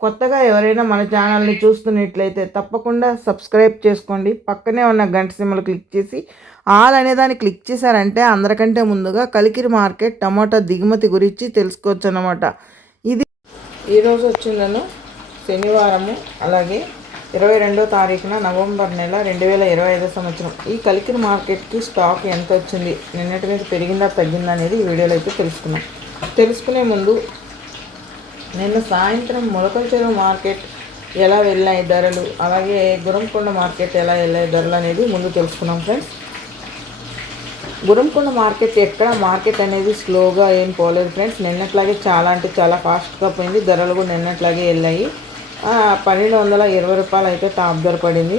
కొత్తగా ఎవరైనా మన ఛానల్ని చూస్తున్నట్లయితే తప్పకుండా సబ్స్క్రైబ్ చేసుకోండి. పక్కనే ఉన్న గంట సిమ్మలు క్లిక్ చేసి ఆల్ అనే దాన్ని క్లిక్ చేశారంటే అందరికంటే ముందుగా కలికిరి మార్కెట్ టమాటా దిగుమతి గురించి తెలుసుకోవచ్చు అన్నమాట ఇది ఈరోజు వచ్చిందను శనివారము అలాగే ఇరవై రెండో తారీఖున నవంబర్ నెల రెండు వేల ఇరవై ఐదో సంవత్సరం. ఈ కలికిరి మార్కెట్కి స్టాక్ ఎంత వచ్చింది నిన్నటి మీద పెరిగిందా తగ్గిందా అనేది ఈ వీడియోలో అయితే తెలుసుకున్నాం తెలుసుకునే ముందు నిన్న సాయంత్రం మొలకల చెరువు మార్కెట్ ఎలా వెళ్ళాయి ధరలు అలాగే గురంకొండ మార్కెట్ ఎలా వెళ్ళాయి ధరలు అనేది ముందు తెలుసుకున్నాం ఫ్రెండ్స్. గురంకొండ మార్కెట్ ఎక్కడ? మార్కెట్ అనేది స్లోగా ఏం పోలేదు ఫ్రెండ్స్. నిన్నట్లాగే చాలా అంటే చాలా ఫాస్ట్గా పోయింది. ధరలు కూడా నిన్నట్లాగే వెళ్ళాయి. పన్నెండు వందల ఇరవై రూపాయలు అయితే టాప్ ధర పడింది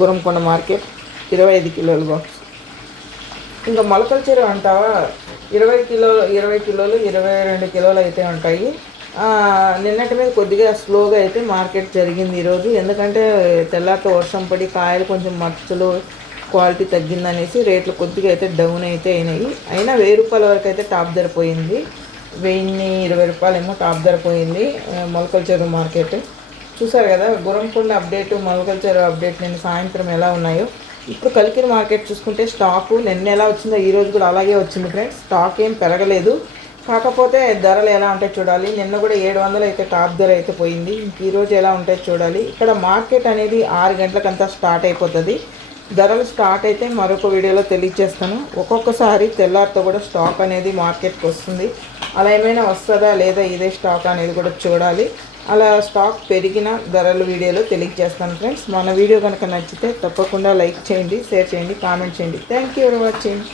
గురంకొండ మార్కెట్. ఇరవై ఐదు కిలోలు బాక్స్ ఇంకా మొలకల చెరువు అంటావా? ఇరవై కిలోలు ఇరవై కిలోలు ఇరవై రెండు కిలోలు అయితే ఉంటాయి. నిన్నటి మీద కొద్దిగా స్లోగా అయితే మార్కెట్ జరిగింది ఈరోజు. ఎందుకంటే తెల్లారితో వర్షం పడి కాయలు కొంచెం మచ్చలు క్వాలిటీ తగ్గిందనేసి రేట్లు కొద్దిగా అయితే డౌన్ అయితే అయినాయి. అయినా వెయ్యి రూపాయల వరకు అయితే టాప్ ధర పోయింది. వెయ్యి ఇరవై రూపాయలు ఏమో టాప్ ధర పోయింది మొలకల చెరువు మార్కెట్. చూసారు కదా గురంకొండ అప్డేట్ మొలకల చెరువు అప్డేట్ నేను సాయంత్రం ఎలా ఉన్నాయో. ఇప్పుడు కలికిరి మార్కెట్ చూసుకుంటే స్టాకు నిన్న ఎలా వచ్చిందో ఈరోజు కూడా అలాగే వచ్చింది ఫ్రెండ్స్. స్టాక్ ఏం పెరగలేదు. కాకపోతే ధరలు ఎలా ఉంటాయి చూడాలి. నిన్న కూడా ఏడు వందలు అయితే టాప్ ధర అయితే పోయింది. ఇంక ఎలా ఉంటాయి చూడాలి. ఇక్కడ మార్కెట్ అనేది ఆరు గంటలకంతా స్టార్ట్ అయిపోతుంది. ధరలు స్టార్ట్ అయితే మరొక వీడియోలో తెలియజేస్తాను. ఒక్కొక్కసారి తెల్లారితో కూడా స్టాక్ అనేది మార్కెట్కి వస్తుంది. అలా ఏమైనా వస్తుందా లేదా ఇదే స్టాక్ అనేది కూడా చూడాలి. అలా స్టాక్ పెరిగిన ధరలు వీడియోలో తెలియజేస్తాను ఫ్రెండ్స్. మన వీడియో కనుక నచ్చితే తప్పకుండా లైక్ చేయండి షేర్ చేయండి కామెంట్ చేయండి. Thank you for watching.